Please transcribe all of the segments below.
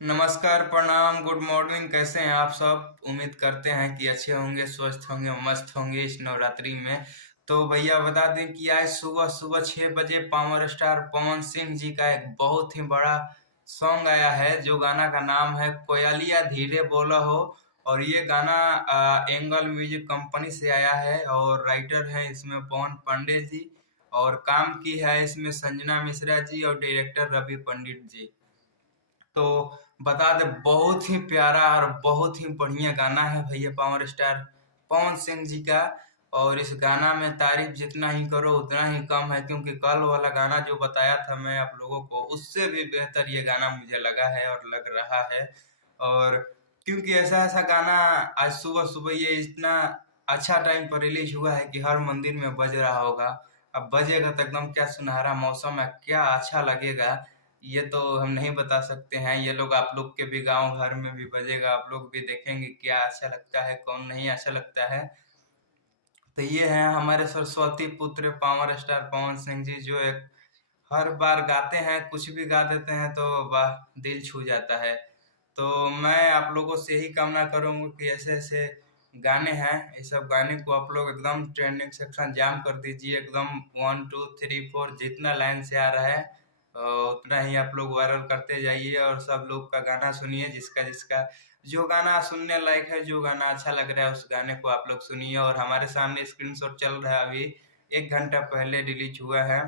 नमस्कार, प्रणाम, good morning. कैसे हैं आप सब? उम्मीद करते हैं कि अच्छे होंगे, स्वस्थ होंगे, मस्त होंगे इस नवरात्रि में। तो भैया बता दें कि आज सुबह सुबह 6 बजे पावर स्टार पवन सिंह जी का एक बहुत ही बड़ा सॉन्ग आया है, जो गाना का नाम है कोयलिया धीरे बोला हो। और ये गाना एंगल म्यूजिक कंपनी से आया है और राइटर है इसमें पवन पांडे जी। और काम की है इसमें संजना मिश्रा जी और डायरेक्टर रवि पंडित जी। तो बता दे, बहुत ही प्यारा और बहुत ही बढ़िया गाना है भैया पावर स्टार पवन सिंह जी का। और इस गाना में तारीफ जितना ही करो उतना ही कम है, क्योंकि कल वाला गाना जो बताया था मैं आप लोगों को, उससे भी बेहतर ये गाना मुझे लगा है और लग रहा है। और क्योंकि ऐसा ऐसा गाना आज सुबह सुबह ये इतना अच्छा टाइम पर रिलीज हुआ है कि हर मंदिर में बज रहा होगा। अब बजेगा तो एकदम क्या सुनहरा मौसम है, क्या अच्छा लगेगा। ये तो हम नहीं बता सकते हैं, ये लोग आप लोग के भी गांव घर में भी बजेगा, आप लोग भी देखेंगे क्या अच्छा लगता है, कौन नहीं अच्छा लगता है। तो ये है हमारे सरस्वती पुत्र पावर स्टार पवन सिंह जी, जो एक हर बार गाते हैं, कुछ भी गा देते हैं तो वाह, दिल छू जाता है। तो मैं आप लोगों से यही कामना करूंगा कि ऐसे ऐसे गाने हैं, ये सब गाने को आप लोग एकदम ट्रेंडिंग सेक्शन जाम कर दीजिए, एकदम 1 2 3 4 जितना लाइन से आ रहा है उतना ही आप लोग वायरल करते जाइए और सब लोग का गाना सुनिए। जिसका जिसका जो गाना सुनने लायक है, जो गाना अच्छा लग रहा है, उस गाने को आप लोग सुनिए। और हमारे सामने स्क्रीनशॉट चल रहा है, अभी 1 घंटा पहले रिलीज हुआ है,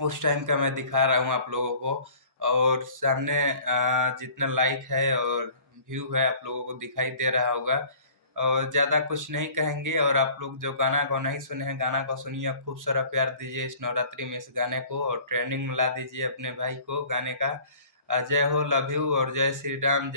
उस टाइम का मैं दिखा रहा हूँ आप लोगों को। और सामने जितना लाइक है और व्यू है आप लोगों को दिखाई दे रहा होगा। और ज़्यादा कुछ नहीं कहेंगे, और आप लोग जो गाना को नहीं सुने हैं, गाना को सुनिए, खूब सारा प्यार दीजिए इस नवरात्रि में इस गाने को, और ट्रेंडिंग में ला दीजिए अपने भाई को गाने का। जय हो, लव यू और जय श्री राम।